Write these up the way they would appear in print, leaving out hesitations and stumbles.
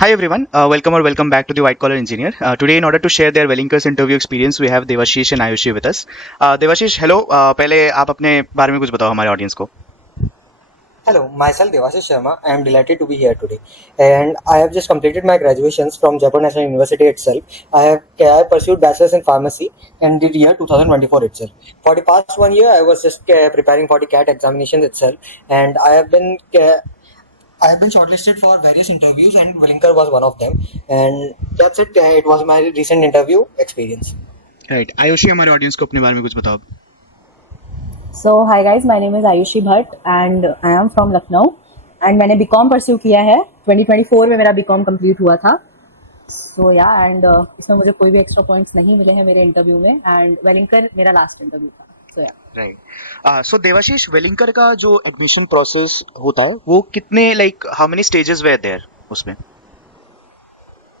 Hi everyone, welcome or welcome back to the White Collar Engineer. Today, in order to share their Wellinkers interview experience, we have Devashish and Ayushi with us. Devashish, hello. पहले आप अपने बारे में कुछ बताओ हमारे audience को. Hello, myself Devashish Sharma. I am delighted to be here today, and I have just completed my graduations from Jaipur National University itself. I pursued bachelor's in pharmacy in the year 2024 itself. For the past 1 year, I was just preparing for the CAT examinations itself, and I have been shortlisted for various interviews, and Wellinger was one of them. And that's it. It was my recent interview experience. Right. Ayushi हमारे audience को अपने बारे में कुछ बताओ. So hi guys, my name is Ayushi Bhatt and I am from Lucknow and मैंने BCom pursue किया है. 2024 में मेरा BCom complete हुआ था. So yeah, and इसमें मुझे कोई भी extra points नहीं मिले हैं मेरे interview में, and Wellinger मेरा last interview था. So yeah. Right. So Debashish, वेलिंकर का जो एडमिशन प्रोसेस होता है वो कितने how many stages were there उसमें?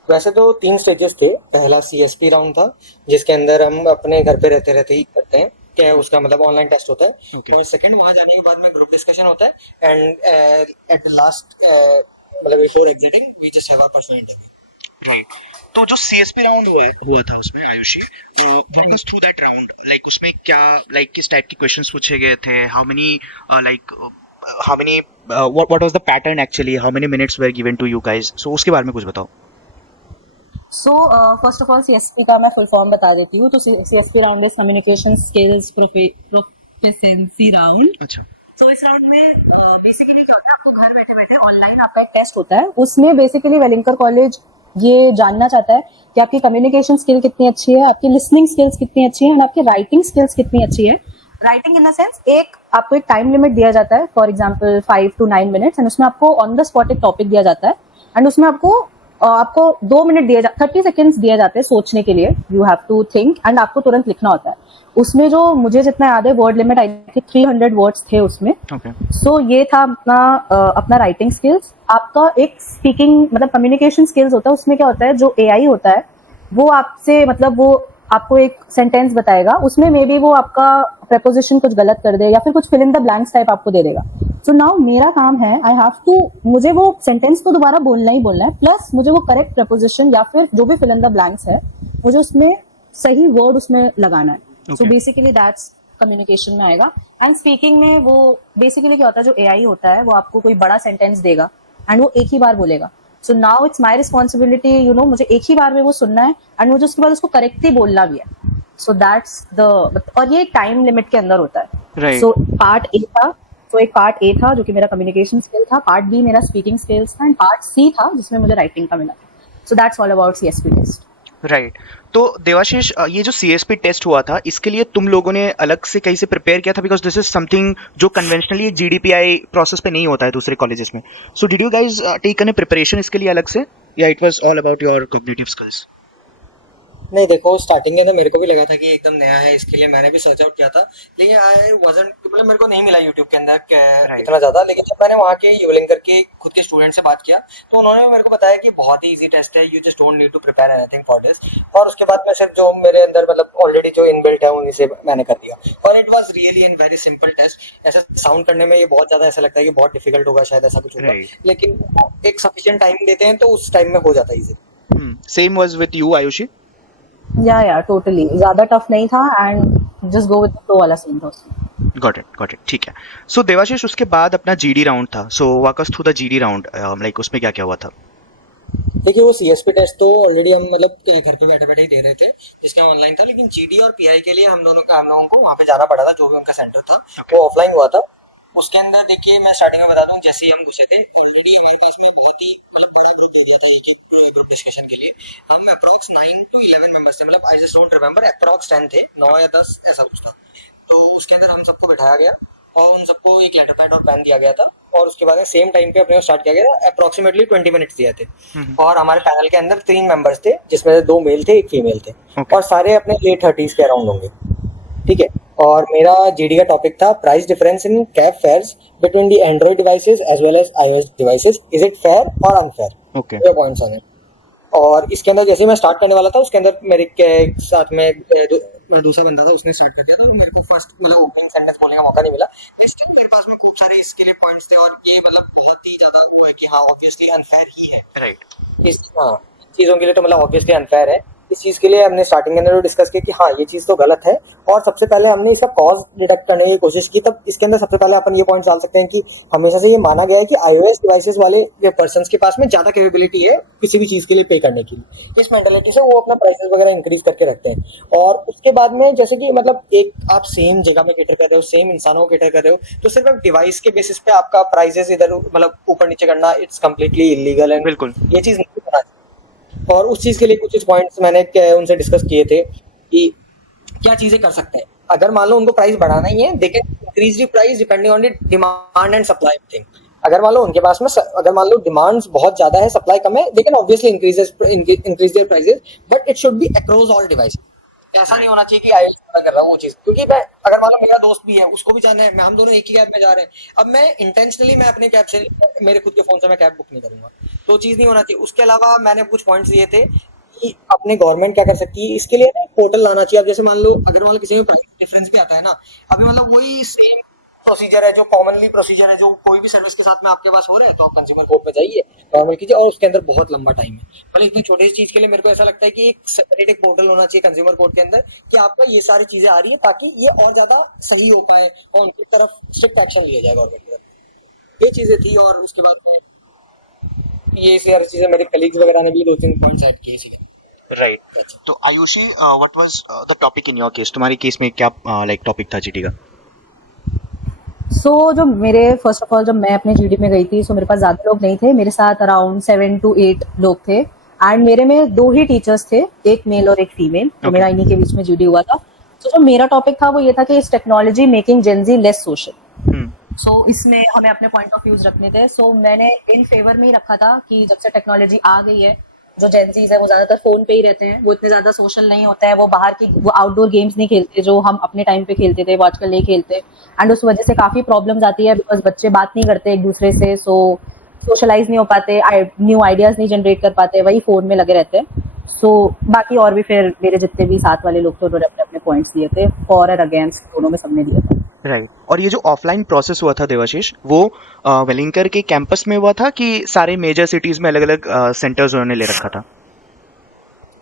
वैसे तो 3 स्टेजेस थे. पहला CSP राउंड था जिसके अंदर हम अपने घर पे रहते रहते ही करते हैं, क्या उसका मतलब ऑनलाइन टेस्ट होता है. तो सेकंड वहां जाने के बाद में ग्रुप डिस्कशन होता है, एंड एट द लास्ट मतलब before exiting we just have our personal interview. Right. तो जो सीएसपी राउंड हुआ था उसमें Ayushi, walk us through that round. उसमें क्या किस टाइप के क्वेश्चंस पूछे गए थे, how many what was the pattern actually, how many minutes were given to you guys. So उसके बारे में कुछ बताओ. So first of all CSP का मैं full form बता देती हूँ. तो CSP round is communication skills proficiency round. अच्छा. तो इस राउंड में बेसिकली क्या होता है, आपको घर बैठे बैठे ऑनलाइन आपका एक टेस्ट होता है. उसमें बेसिकली वेलिंकर कॉलेज ये जानना चाहता है कि आपकी कम्युनिकेशन स्किल कितनी अच्छी है, आपकी लिसनिंग स्किल्स कितनी अच्छी है, और आपकी राइटिंग स्किल्स कितनी अच्छी है. राइटिंग इन द सेंस आपको एक टाइम लिमिट दिया जाता है, for example 5 to 9 minutes, and उसमें आपको ऑन द स्पॉट एक टॉपिक दिया जाता है, एंड उसमें आपको 2 मिनट 30 सेकेंड्स दिए जाते हैं सोचने के लिए. You have to think and आपको तुरंत लिखना होता है. उसमें जो मुझे जितना याद है word limit I think 300 words थे उसमें. सो ये था अपना राइटिंग स्किल्स. आपका एक स्पीकिंग मतलब कम्युनिकेशन स्किल्स होता है. उसमें क्या होता है, जो एआई होता है वो आपसे मतलब वो आपको एक सेंटेंस बताएगा, उसमें मे बी वो आपका प्रेपोजिशन कुछ गलत कर दे या फिर कुछ fill in the blanks type आपको दे देगा. सो नाउ मेरा काम है, आई हैव टू, मुझे वो सेंटेंस तो दोबारा बोलना ही बोलना है, प्लस मुझे वो करेक्ट प्रेपोजिशन या फिर जो भी फिल इन द ब्लैंक्स है मुझे उसमें सही वर्ड उसमें लगाना है. सो बेसिकली दैट्स कम्युनिकेशन में आएगा. एंड स्पीकिंग में वो बेसिकली क्या होता है, जो एआई होता है वो आपको कोई बड़ा सेंटेंस देगा एंड वो एक ही बार बोलेगा. So now it's my responsibility, मुझे एक ही बार में वो सुनना है एंड मुझे उसके बाद उसको करेक्टली बोलना भी है. सो दैट्स द, और ये टाइम लिमिट के अंदर होता है. सो पार्ट ए था, तो एक पार्ट ए था जो कि मेरा कम्युनिकेशन स्किल था, पार्ट बी मेरा स्पीकिंग स्किल्स था, एंड पार्ट सी था जिसमें मुझे राइटिंग का मिला. So that's all about CSP test. Right. तो देवाशीष, ये जो सीएसपी टेस्ट हुआ था इसके लिए तुम लोगों ने अलग से कहीं से प्रिपेयर किया था, बिकॉज दिस इज समथिंग जो कन्वेंशनली जीडीपीआई प्रोसेस पे नहीं होता है दूसरे कॉलेजेस में. So did you guys take any preparation इसके लिए अलग से, या it was all about your cognitive skills? नहीं, देखो स्टार्टिंग के अंदर मेरे को भी लगा था कि एकदम नया है, इसके लिए मैंने भी सर्च आउट किया था, लेकिन आई वाजंट, मतलब मेरे को नहीं मिला यूट्यूब के अंदर इतना ज्यादा. लेकिन जब मैंने वहाँ के वेलिंकर के खुद के स्टूडेंट से बात किया तो उन्होंने मेरे को बताया कि बहुत ही इजी टेस्ट है, you just don't need to prepare anything for this. और उसके बाद मैं सिर्फ जो मेरे अंदर मतलब ऑलरेडी जो इनबिल्ट है उन्हीं से मैंने कर दिया, और it was really an very simple test. ऐसा साउंड करने में ये बहुत ज्यादा ऐसा लगता है कि बहुत डिफिकल्ट होगा, शायद ऐसा कुछ होगा, लेकिन एक सफिशिएंट टाइम देते हैं तो उस टाइम में हो जाता है easy. Same was with you Ayushi? या टोटली ज्यादा टफ नहीं था, and just go with the flow वाला सीन था उसमें. Got it. ठीक है. सो देवाशीष, उसके बाद अपना जीडी राउंड था. So walk us through the GD round, उसमें क्या क्या हुआ था? देखिए, वो सीएसपी टेस्ट तो ऑलरेडी हम मतलब घर पे बैठे बैठे ही दे रहे थे, जिसका ऑनलाइन था. लेकिन जीडी और पीआई के लिए हम लोगों को वहाँ पे जाना पड़ा था, जो भी उनका सेंटर था वो ऑफलाइन हुआ था. उसके अंदर देखिए, मैं स्टार्टिंग में बता दूं, जैसे ही हम घुसे थे ऑलरेडी हमारे पास में बहुत ही मतलब बड़ा ग्रुप दे दिया था, एक ग्रुप डिस्कशन के लिए. हम अप्रॉक्स 9 to 11 मेंबर्स थे, मतलब I just don't remember, approx 10 थे, 9 या 10 ऐसा कुछ था. तो उसके अंदर हम सबको बैठाया गया और उन सबको एक लेटर पैड और पेन दिया गया था, और उसके बाद सेम टाइम पे अपने को स्टार्ट किया गया था. अप्रोक्सीमेटली 20 मिनट्स दिए थे. और हमारे पैनल के अंदर 3 मेंबर्स थे, जिसमें से 2 मेल थे, 1 फीमेल थे. और सारे अपने लेट 30s के अराउंड होंगे, ठीक है. और मेरा जीडी का टॉपिक था price difference in cab fares between the Android devices as well as iOS devices, is it fair और अनफेयर. ये पॉइंट्स आने. और इसके अंदर जैसे मैं स्टार्ट करने वाला था, उसके अंदर मेरे साथ में दूसरा बंदा था, उसने स्टार्ट कर दिया, तो मेरे को फर्स्ट मतलब ओपनिंग सेंटेंस बोलने का मौका नहीं मिला। स्टिल मेरे पास में खूब सारे इसके लिए पॉइंट्स थे, और ये मतलब बहुत ही ज्यादा वो है कि हाँ ऑब्वियसली अनफेयर ही है। राइट। इस हाँ चीज़ों के लिए तो मतलब ऑब्वियसली अनफेयर है। इस चीज़ के लिए हमने स्टार्टिंग के अंदर डिस्कस किया कि हाँ ये चीज़ तो गलत है, और सबसे पहले हमने इसका कॉज डिटेक्ट करने की कोशिश की। तब इसके अंदर सबसे पहले अपन ये पॉइंट डाल सकते हैं कि हमेशा से ये माना गया है कि iOS डिवाइसेस वाले पर्सन के पास में ज़्यादा कैपेबिलिटी है किसी भी चीज़ के लिए पे करने की। इस मेंटेलिटी से वो अपना प्राइसेस वगैरह इंक्रीज करके रखते हैं। और उसके बाद में जैसे कि मतलब एक आप सेम जगह में कैटर कर रहे हो, सेम इंसानों को कैटर कर रहे हो, तो सिर्फ एक डिवाइस के बेसिस पे आपका प्राइसेस इधर मतलब ऊपर नीचे करना इट्स कम्प्लीटली इलीगल एंड बिल्कुल। ये चीज़ नहीं होना चाहिए। और उस चीज के लिए कुछ पॉइंट्स मैंने उनसे डिस्कस किए थे कि क्या चीजें कर सकते हैं। अगर मान लो उनको प्राइस बढ़ाना ही है, they can increase the price depending on the demand and supply thing. अगर मान लो उनके पास में अगर मान लो डिमांड्स बहुत ज्यादा है, सप्लाई कम है, they can obviously increase their prices, but it should be across all device. ऐसा नहीं होना चाहिए कि iOS कर रहा हूँ वो चीज, क्योंकि मैं अगर मान लो मेरा दोस्त भी है, उसको भी जाना है, मैं हम दोनों एक ही कैब में जा रहे हैं, अब मैं इंटेंशनली मैं अपने कैब से मेरे खुद के फोन से मैं कैब बुक नहीं करूंगा, तो चीज नहीं होना चाहिए। उसके अलावा मैंने कुछ पॉइंट्स दिए थे कि अपने गवर्नमेंट क्या कर सकती है इसके लिए ना, पोर्टल लाना चाहिए। अब जैसे मान लो अगर मान लो किसी में प्राइस डिफरेंस भी आता है ना, अभी मतलब वही सेम प्रोसीजर है जो कॉमनली प्रोसीजर है जो कोई भी सर्विस के साथ में आपके पास हो रहा है, तो आप कंज्यूमर कोर्ट पे जाइए, नॉर्मल कीजिए, और उसके अंदर बहुत लंबा टाइम है। मतलब इतनी छोटी सी चीज के लिए मेरे को ऐसा लगता है कि एक सेपरेट एक पोर्टल होना चाहिए कंज्यूमर कोर्ट के अंदर कि आपका ये सारी चीजें आ रही है, ताकि ये और ज्यादा सही हो पाए और उनकी तरफ स्ट्रिक्ट एक्शन लिया जाए गवर्नमेंट की तरफ। ये चीजें थी, और उसके बाद में ये सारी चीजें मेरे कलीग्स वगैरह ने भी 2-3 पॉइंट्स ऐड किए थे। राइट। तो Ayushi, what was the topic in your case? तुम्हारी केस में क्या लाइक टॉपिक था जीडी का? जो मेरे फर्स्ट ऑफ ऑल जब मैं अपने जीडी में गई थी, मेरे पास ज्यादा लोग नहीं थे, मेरे साथ अराउंड 7 to 8 लोग थे, एंड मेरे में 2 ही टीचर्स थे, एक मेल और एक फीमेल। तो मेरा इन्हीं के बीच में जीडी हुआ था। जो मेरा टॉपिक था वो ये था कि इस technology making Gen Z less social. इसमें हमें अपने पॉइंट ऑफ व्यूज रखने थे। मैंने इन फेवर में ही रखा था कि जब से टेक्नोलॉजी आ गई है, जो जेनजीज है वो ज्यादातर फोन पे ही रहते हैं, वो इतने ज्यादा सोशल नहीं होता है, वो बाहर की वो आउटडोर गेम्स नहीं खेलते जो हम अपने टाइम पे खेलते थे, वो आजकल नहीं खेलते, एंड उस वजह से काफी प्रॉब्लम्स आती है, बिकॉज बच्चे बात नहीं करते एक दूसरे से, सोशलाइज नहीं हो पाते, न्यू आइडियाज नहीं जनरेट कर पाते, वही फोन में लगे रहते हैं। बाकी और भी फिर मेरे जितने भी साथ वाले लोग थे उन्होंने अपने अपने पॉइंट्स दिए थे, फॉर और अगेंस्ट दोनों में सबने दिया था। राइट। और ये जो ऑफलाइन प्रोसेस हुआ था देवाशीष, वो वेलिंकर के कैंपस में हुआ था कि सारे मेजर सिटीज में अलग अलग सेंटर्स उन्होंने ले रखा था?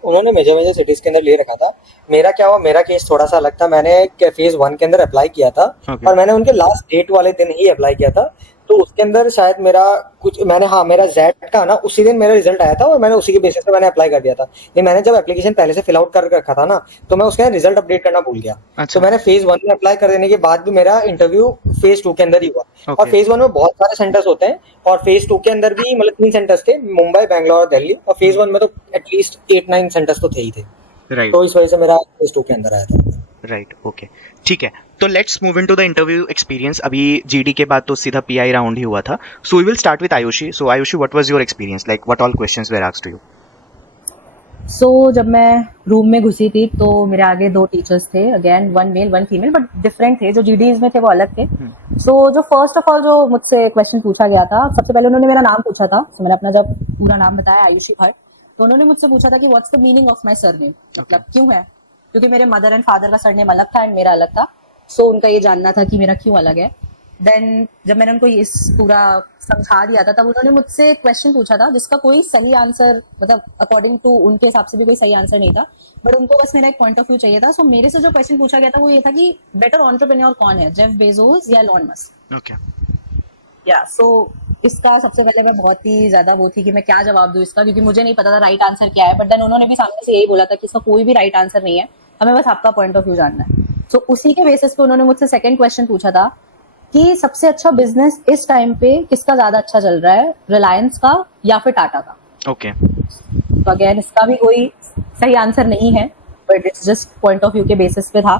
उन्होंने मेजर मेजर सिटीज के अंदर ले रखा था। मेरा क्या हुआ, मेरा केस थोड़ा सा अलग था। मैंने फेज 1 के अंदर अप्लाई किया था, और मैंने उनके लास्ट डेट वाले दिन ही अप्लाई किया था, तो उसके अंदर शायद मेरा कुछ मेरा जेड का ना उसी दिन मेरा रिजल्ट आया था, और मैंने उसी के बेसिस पे मैंने अप्लाई कर दिया था। लेकिन मैंने जब एप्लीकेशन पहले से फिल आउट कर रखा था ना, तो मैं उसके रिजल्ट अपडेट करना भूल गया। अच्छा। तो मैंने फेज 1 में अप्लाई कर देने के बाद भी मेरा इंटरव्यू फेज 2 के अंदर ही हुआ। और फेज 1 में बहुत सारे सेंटर्स होते हैं, और फेज 2 के अंदर भी मतलब 3 सेंटर्स थे, मुंबई, बैंगलोर और दिल्ली, और फेज 1 में तो एटलीस्ट 8-9 सेंटर्स तो थे ही थे। राइट। तो इस वजह से मेरा फेज 2 के अंदर आया था। राइट, ओके, ठीक है। तो let's move into the interview experience. अभी जीडी के बाद तो सीधा पीआई राउंड ही हुआ था, so we will start with Ayushi. So Ayushi, what was your experience, like what all questions were asked to you? जब मैं रूम में घुसी थी तो मेरे आगे 2 टीचर्स थे, again 1 male 1 female, but different थे। जो जीडीज में थे वो अलग थे। जो फर्स्ट ऑफ ऑल जो मुझसे क्वेश्चन पूछा गया था, सबसे पहले उन्होंने मेरा नाम पूछा था। मैंने अपना जब पूरा नाम बताया, आयुषी भट्ट, तो उन्होंने मुझसे पूछा था कि what's the meaning of my surname, मतलब क्यों है, क्योंकि मेरे मदर एंड फादर का सरनेम अलग था एंड मेरा अलग था, उनका ये जानना था कि मेरा क्यों अलग है। देन जब मैंने उनको इस पूरा समझा दिया था, तब उन्होंने मुझसे क्वेश्चन पूछा था जिसका कोई सही आंसर, मतलब अकॉर्डिंग टू उनके हिसाब से भी कोई सही आंसर नहीं था, बट उनको बस मेरा एक पॉइंट ऑफ व्यू चाहिए था। मेरे से जो क्वेश्चन पूछा गया था वो ये था कि बेटर एंटरप्रेन्योर कौन है, जेफ बेजोस या एलन मस्क? ओके, या इसका सबसे पहले मैं बहुत ही ज्यादा वो थी कि मैं क्या जवाब दूं इसका, क्योंकि मुझे नहीं पता था राइट आंसर क्या है। बट देन उन्होंने भी सामने से यही बोला था कि इसका कोई भी राइट आंसर नहीं है, हमें बस आपका पॉइंट ऑफ व्यू जानना है। उसी के बेसिस पे उन्होंने मुझसे सेकंड क्वेश्चन पूछा था कि सबसे अच्छा बिजनेस इस टाइम पे किसका ज्यादा अच्छा चल रहा है, रिलायंस का या फिर टाटा का? ओके। तो अगेन इसका भी कोई सही आंसर नहीं है, but it's just point of view के बेसिस पे था।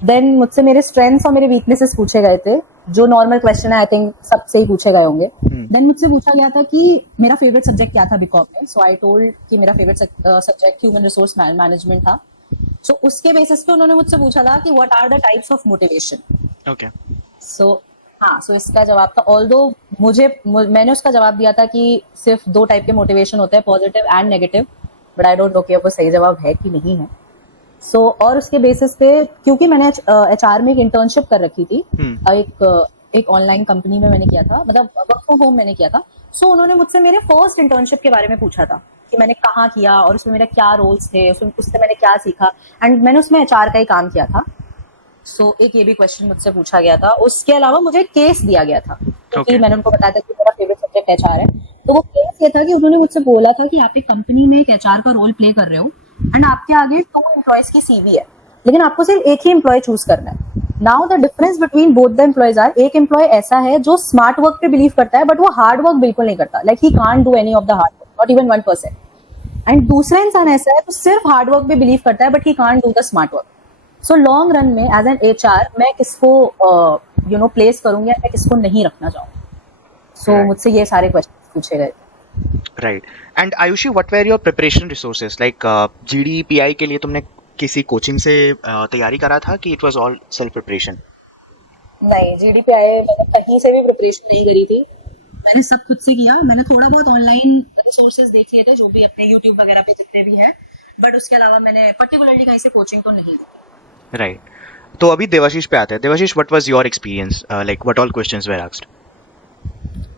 देन मुझसे मेरे स्ट्रेंथ्स और मेरे वीकनेसेस पूछे गए थे, जो नॉर्मल क्वेश्चन है, आई थिंक सबसे ही पूछे गए होंगे। देन मुझसे पूछा गया था कि मेरा फेवरेट सब्जेक्ट क्या था बीकॉम में। आई टोल्ड कि मेरा favourite subject human resource management था। उसके बेसिस पे उन्होंने मुझसे पूछा था कि what are the types of motivation. Okay. इसका जवाब था, ऑल्दो मैंने उसका जवाब दिया था कि सिर्फ 2 टाइप के मोटिवेशन होते हैं, positive and negative, but I don't know कि अब वो सही जवाब है कि नहीं है। सो और उसके बेसिस पे, क्योंकि मैंने एचआर में एक इंटर्नशिप कर रखी थी, एक ऑनलाइन कंपनी में मैंने किया था, मतलब वर्क फ्रॉम होम मैंने किया था। सो उन्होंने मुझसे मेरे फर्स्ट इंटर्नशिप के बारे में पूछा था कि मैंने कहाँ किया और उसमें मेरा क्या रोल्स थे, उससे मैंने क्या सीखा, एंड मैंने उसमें एचआर का ही काम किया था। सो एक ये भी क्वेश्चन मुझसे पूछा गया था। उसके अलावा मुझे केस दिया गया था, क्योंकि मैंने उनको बताया था कि मेरा फेवरेट सब्जेक्ट एचआर है। तो वो केस ये था कि उन्होंने मुझसे बोला था कि आप एक कंपनी में एक एचआर का रोल प्ले कर रहे हो एंड आपके आगे 2 एम्प्लॉयज की सीवी है, लेकिन आपको सिर्फ एक ही एम्प्लॉय चूज करना है। Now the difference between both the employees are, एक एम्प्लॉय ऐसा है जो स्मार्ट वर्क पे बिलीव करता है बट वो हार्ड वर्क बिल्कुल नहीं करता, like he can't do any of the hard work, not even 1%। And दूसरा इंसान ऐसा है जो सिर्फ हार्ड वर्क पे बिलीव करता है but he can't do the smart work. So long run में एज एन एचआर मैं किसको प्लेस करूंगी या मैं किसको नहीं रखना चाहूंगी। सो मुझसे ये सारे क्वेश्चन पूछे गए थे। Right. And Ayushi, what were your preparation resources, like GDPI के लिए तुमने किसी कोचिंग से तैयारी करा था कि it was all self preparation? नहीं, जीडीपीआई मैंने कहीं से भी प्रिपरेशन नहीं करी थी, मैंने सब खुद से किया। मैंने थोड़ा बहुत ऑनलाइन रिसोर्सेज देख लिए थे जो भी अपने यूट्यूब वगैरह पे जितने भी हैं, बट उसके अलावा मैंने पर्टिकुलरली कहीं से कोचिंग तो नहीं ली। राइट। तो अभी देवाशीष पे आते हैं। Devashish, what was your experience, like what all questions were asked?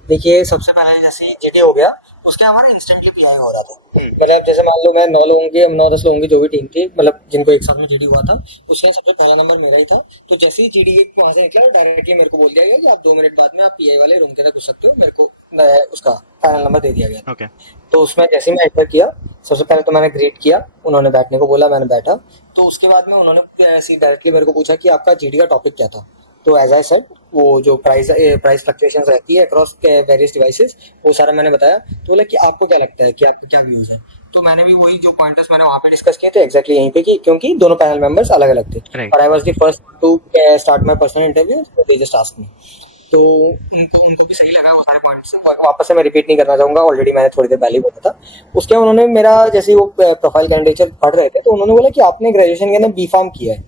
देखिए, सबसे पहले जैसे जीडी हो गया, उसके हमारा इंस्टेंटली पीआई हो रहा था। मतलब जैसे मान लो मैं 9 लोगों की, हम 9-10 लोगों की जो भी टीम थी, मतलब जिनको एक साथ में जीडी हुआ था, उसका सबसे पहला नंबर मेरा ही था। तो जैसे ही जीडी वहां से निकला, डायरेक्टली मेरे को बोल दिया गया कि आप 2 मिनट बाद में आप पीआई वाले रूम के अंदर घुस सकते हो। मेरे को उसका फाइनल नंबर दे दिया गया। ओके। तो उसमें जैसे ही मैं एंटर किया, सबसे पहले तो मैंने ग्रीट किया, उन्होंने बैठने को बोला, मैंने बैठा। तो उसके बाद में उन्होंने डायरेक्टली मेरे को पूछा कि आपका जीडी का टॉपिक क्या था। तो एज आई सेड, वो जो प्राइस फ्लक्चुएशंस रहती है अक्रॉस वेरियस डिवाइसेस, वो सारा मैंने बताया। तो बोला कि आपको क्या लगता है कि आपका क्या व्यूज है। तो मैंने भी वही जो पॉइंटर्स मैंने वहाँ पे डिस्कस किए थे एग्जैक्टली यहीं पे की, क्योंकि दोनों पैनल मेंबर्स अलग अलग थे। Right. और I was the first to start my personal interview, they just asked me. तो उनको भी सही लगा वो सारे पॉइंट्स। वापस से मैं रिपीट नहीं करना चाहूंगा, ऑलरेडी मैंने थोड़ी देर पहले ही बोला था। उसके बाद उन्होंने मेरा, जैसे वो प्रोफाइल कैंडिडेचर पढ़ रहे थे, तो उन्होंने बोला कि आपने ग्रेजुएशन के अंदर बी फार्म किया है,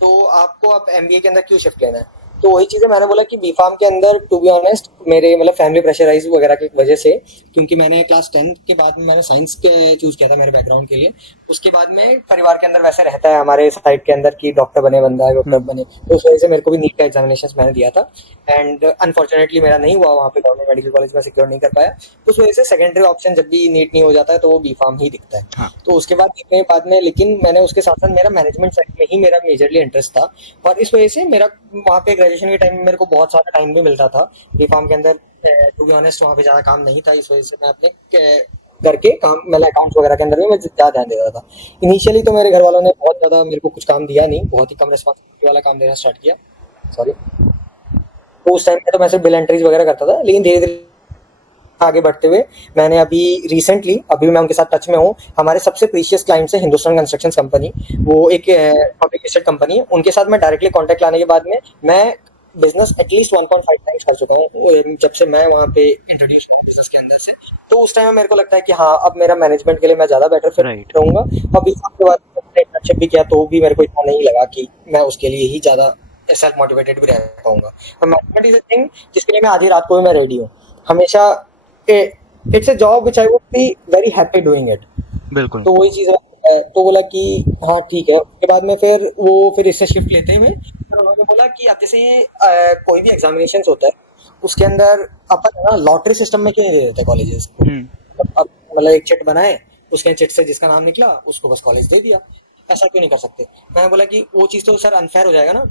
तो आपको अब एमबीए के अंदर क्यों शिफ्ट लेना है। तो वही चीजें मैंने बोला कि बी फार्म के अंदर टू बी ऑनेस्ट मेरे मतलब फैमिली प्रेशराइज वगैरह की वजह से, क्योंकि मैंने क्लास 10 के बाद में मैंने साइंस चूज किया था मेरे बैकग्राउंड के लिए। उसके बाद में परिवार के अंदर वैसे रहता है हमारे साइड के अंदर कि डॉक्टर बने, बंदा है डॉक्टर बने, तो उस वजह से मेरे को भी नीट का एग्जामिनेशन मैंने दिया था। एंड अनफॉर्चुनेटली मेरा नहीं हुआ वहाँ पे, गवर्नमेंट मेडिकल कॉलेज में सिक्योर नहीं कर पाया। तो उस वजह से सेकेंडरी ऑप्शन जब भी नीट नहीं हो जाता है तो वो बी फार्म ही दिखता है। हाँ. तो उसके बाद देखने के बाद में, लेकिन मैंने उसके साथ साथ मेरा मैनेजमेंट साइड में ही मेरा मेजरली इंटरेस्ट था, और इस वजह से मेरा वहाँ पे ग्रेजुएशन के टाइम में मेरे को बहुत सारा टाइम भी मिलता था बी फार्म के अंदर। टू बी ऑनेस्ट वहाँ पे ज्यादा काम नहीं था, इस वजह से मैं अपने घर के काम, मतलब अकाउंट्स वगैरह के अंदर भी मैं ज्यादा ध्यान दे रहा था। इनिशियली तो मेरे घर वालों ने बहुत ज्यादा मेरे को कुछ काम दिया नहीं, बहुत ही कम रिस्पॉन्सिबिलिटी वाला काम देना स्टार्ट किया। सॉरी। तो उस टाइम में तो मैं सिर्फ बिल एंट्रीज वगैरह करता था, लेकिन धीरे धीरे आगे बढ़ते हुए मैंने अभी रिसेंटली, अभी मैं उनके साथ टच में हूँ। हमारे सबसे प्रीशियस क्लाइंट्स है हिंदुस्तान कंस्ट्रक्शन कंपनी, वो एक पब्लिक लिस्टेड कंपनी है। उनके साथ मैं डायरेक्टली कॉन्टैक्ट लाने के बाद में मैं बिजनेस एटलीस्ट 1.5 टाइम्स कर चुका हूँ जब से मैं वहाँ पे इंट्रोड्यूस हुआ बिजनेस के अंदर से। तो उस टाइम में मेरे को लगता है कि हाँ, अब मेरा मैनेजमेंट के लिए मैं ज्यादा बेटर फिट रहूंगा। अभी उसके बाद इंटर्नशिप भी किया तो भी मेरे को इतना नहीं लगा कि मैं उसके लिए ही ज्यादा सेल्फ मोटिवेटेड भी रह पाऊंगा। मैनेजमेंट इज अ थिंग जिसके लिए मैं आधी रात को भी मैं रेडी हूँ हमेशा। It's a job which I would be very happy doing it. बिल्कुल। तो वही चीज है। तो बोला कि हाँ ठीक है। उसके बाद में फिर इससे शिफ्ट लेते हुए फिर उन्होंने बोला कि अब जैसे कोई भी एग्जामिनेशन होता है उसके अंदर अपन ना लॉटरी सिस्टम में क्यों नहीं दे देते कॉलेजेस। अब मतलब एक चिट बनाए, उसके चिट से जिसका नाम निकला उसको बस कॉलेज दे दिया, ऐसा क्यों नहीं कर सकते। मैंने बोला कि वो चीज तो सर अनफेयर हो जाएगा ना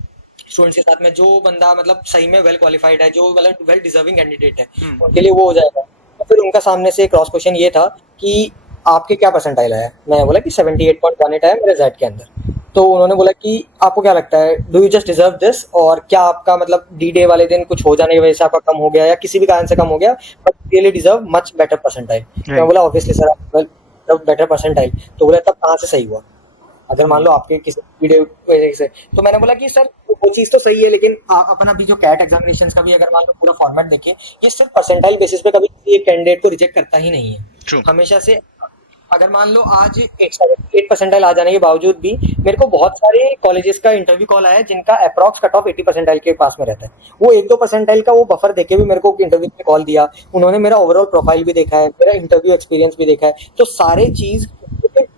स्टूडेंट्स के साथ में। जो बंदा मतलब सही में वेल क्वालिफाइड है, जो मतलब वेल डिजर्विंग कैंडिडेट है, उनके लिए वो हो जाएगा। तो फिर उनका सामने से क्रॉस क्वेश्चन ये था कि आपके क्या परसेंटाइल आया। मैंने बोला कि 78.18 आया मेरे जेड के अंदर। तो उन्होंने बोला कि आपको क्या लगता है, do you just deserve this, और क्या आपका मतलब डी डे वाले दिन कुछ हो जाने की वजह से आपका कम हो गया या किसी भी कारण से कम हो गया, but really deserve much better percentile. मैं बोला ऑब्वियसली सर बेटर परसेंटाइल। तो बोला तब कहाँ से सही हुआ, अगर मान लो आपके किसी वीडियो वजह से। तो मैंने बोला कि सर वो चीज तो सही है, लेकिन अपन अभी जो कैट एग्जामिनेशंस का भी अगर मान लो पूरा फॉर्मेट देखें, ये सिर्फ परसेंटाइल बेसिस पे कभी एक कैंडिडेट को रिजेक्ट करता ही नहीं है। True. हमेशा से अगर मान लो आज 8 परसेंटाइल आ जाने के बावजूद भी मेरे को बहुत सारे कॉलेजेस का इंटरव्यू कॉल आया जिनका अप्रॉक्स कट ऑफ 80 परसेंटाइल के पास में रहता है। वो 1-2 परसेंटाइल का वो बफर देके भी मेरे को इंटरव्यू पे कॉल दिया। उन्होंने मेरा ओवरऑल प्रोफाइल भी देखा है, मेरा इंटरव्यू एक्सपीरियंस भी देखा है। तो सारे चीज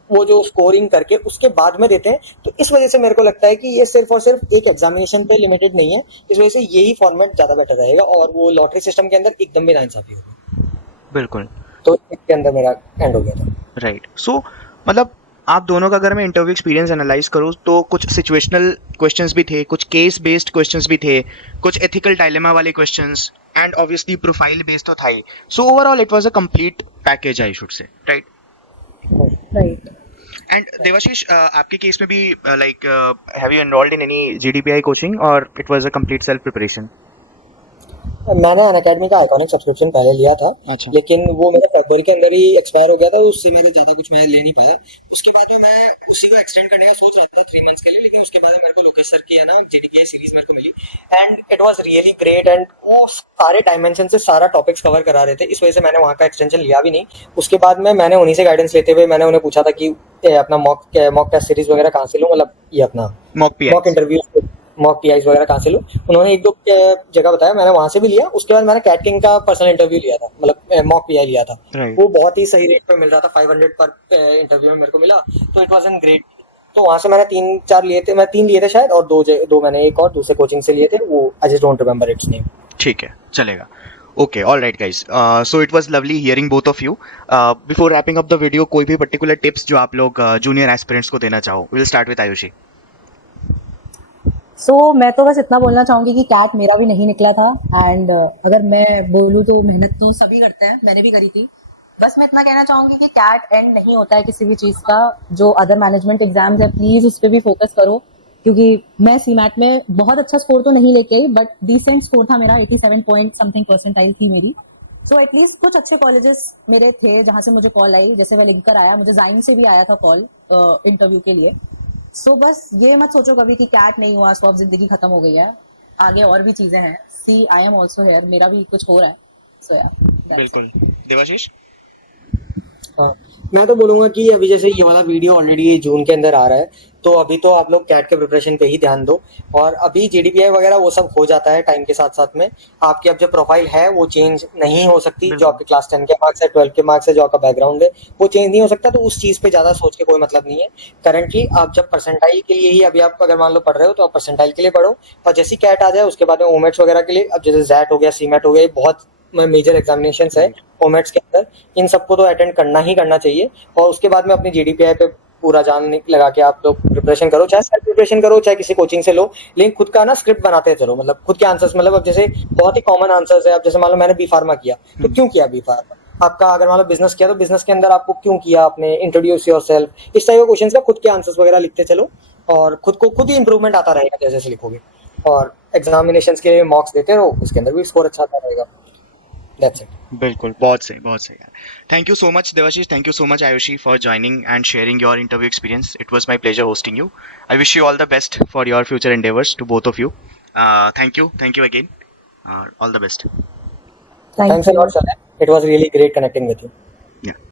वो जो स्कोरिंग करके उसके बाद में देते हैं। तो इस वजह से मेरे को लगता है कि ये सिर्फ और सिर्फ एक एग्जामिनेशन पे लिमिटेड नहीं है, इस वजह से यही फॉर्मेट ज्यादा बेटर रहेगा और वो लॉटरी सिस्टम के अंदर एकदम भी नाइंसाफी होगी। बिल्कुल। तो इसके अंदर मेरा एंड हो गया था। राइट। सो मतलब आप दोनों का अगर मैं इंटरव्यू एक्सपीरियंस एनालाइज करूँ तो कुछ सिचुएशनल क्वेश्चंस भी थे, कुछ केस बेस्ड क्वेश्चंस भी थे, कुछ एथिकल डायलेमा वाले questions, and obviously profile based तो था ही। So overall it was a complete package, I should say, right? Right. And Devashish, आपके केस में भी like have you enrolled in any GDPI coaching or it was a complete self preparation? मैंने Unacademy का iconic subscription पहले लिया था, अच्छा। लेकिन वो मेरा फरवरी के अंदर ही एक्सपायर हो गया था, उससे मेरे ज्यादा कुछ मैं ले नहीं पाया। उसके बाद में मैं उसी को एक्सटेंड करने का सोच रहा था 3 मंथ्स के लिए, लेकिन उसके बाद मेरे को लोकेश सर की है ना जीडीपीआई सीरीज मेरे को मिली and it was really great and वो सारे डायमेंशन से सारा टॉपिक्स कवर करा रहे थे, इस वजह से मैंने वहाँ का एक्सटेंशन लिया भी नहीं। उसके बाद में मैंने उन्हीं से गाइडेंस लेते हुए मैंने उन्हें पूछा था कि अपना मॉक टेस्ट सीरीज वगैरह कहाँ से लूँ, मतलब ये अपना मॉक इंटरव्यू मॉक पीआईज वगैरह कहाँ से लूँ। उन्होंने 1-2 जगह बताया, मैंने वहां से भी लिया। उसके बाद मैंने कैट किंग का पर्सनल इंटरव्यू लिया था, मतलब मॉक पीआई लिया था। वो बहुत ही सही रेट पे मिल रहा था, 500 पर इंटरव्यू में मेरे को मिला, तो इट वाज एन ग्रेट। तो वहां से मैंने 3-4 लिए थे, मैं 3 लिए थे शायद, और दो मैंने एक और दूसरे कोचिंग से लिए थे, वो I just don't remember it's name. ठीक है, चलेगा। Okay, all right, guys. So it was lovely hearing both of you. Before wrapping up the video, कोई भी particular tips जो आप लोग junior aspirants को देना चाहो? We'll start with Ayushi. मैं तो बस इतना बोलना चाहूंगी कि कैट मेरा भी नहीं निकला था एंड अगर मैं बोलूँ तो मेहनत तो सभी करते हैं, मैंने भी करी थी। बस मैं इतना कहना चाहूंगी कि कैट एंड नहीं होता है किसी भी चीज का। जो अदर मैनेजमेंट एग्जाम्स है प्लीज उस पर भी फोकस करो, क्योंकि मैं सीमैट में बहुत अच्छा स्कोर तो नहीं लेके आई, बट डिसेंट स्कोर था मेरा, 87 पॉइंट समथिंग परसेंटाइल थी मेरी। सो एटलीस्ट कुछ अच्छे कॉलेजेस मेरे थे जहां से मुझे कॉल आई, जैसे वेलिंकर आया, मुझे जाइन से भी आया था कॉल इंटरव्यू के लिए। सो बस ये मत सोचो कभी कि कैट नहीं हुआ सो अब जिंदगी खत्म हो गई है, आगे और भी चीजें हैं। सी आई एम ऑल्सो हेयर, मेरा भी कुछ हो रहा है। सो या बिल्कुल। देवाशीष? हाँ, मैं तो बोलूंगा कि अभी जैसे ये वाला वीडियो ऑलरेडी जून के अंदर आ रहा है, तो अभी तो आप लोग कैट के प्रिपरेशन पे ही ध्यान दो। और अभी जीडीपीआई वगैरह वो सब हो जाता है टाइम के साथ साथ में। आपकी अब जो प्रोफाइल है वो चेंज नहीं हो सकती, जो आपके क्लास 10 के मार्क्स है, 12 के मार्क्स है, जो आपका बैकग्राउंड है वो चेंज नहीं हो सकता। तो उस चीज पे ज्यादा सोच के कोई मतलब नहीं है। करंटली आप जब परसेंटाइल के लिए ही अभी आप अगर मान लो पढ़ रहे हो, तो आप परसेंटाइल के लिए पढ़ो, और जैसी कैट आ जाए उसके बाद में ओमेट्स वगैरह के लिए, अब जैसे जैट हो गया, सीमेट हो गया, ये बहुत मेजर एग्जामिनेशंस है ओमेट्स के अंदर, इन सबको तो अटेंड करना ही करना चाहिए। और उसके बाद में अपनी जीडीपीआई पे पूरा जान लगा के आप लोग प्रिपरेशन करो, चाहे सेल्फ प्रिपरेशन करो, चाहे किसी कोचिंग से लो, लेकिन खुद का ना स्क्रिप्ट बनाते चलो, मतलब खुद के आंसर्स, मतलब अब जैसे बहुत ही कॉमन आंसर्स है। अब जैसे मान लो मैंने बी फार्मा किया, तो क्यों किया बी फार्मा? आपका अगर मान लो बिजनेस किया, तो बिजनेस के अंदर आपको क्यों किया आपने, इंट्रोड्यूस योरसेल्फ, इस टाइप के क्वेश्चंस का खुद के आंसर्स वगैरह लिखते चलो, और खुद ही इंप्रूवमेंट आता रहेगा जैसे जैसे लिखोगे। और एग्जामिनेशंस के मॉक्स देते रहो, उसके अंदर भी स्कोर अच्छा आता रहेगा। That's it. बिल्कुल, बहुत सही, बहुत सही यार। Thank you so much Devashish, thank you so much Ayushi for joining and sharing your interview experience. It was my pleasure hosting you. I wish you all the best for your future endeavours to both of you. Thank you again. All the best. Thanks a lot, sir. It was really great connecting with you.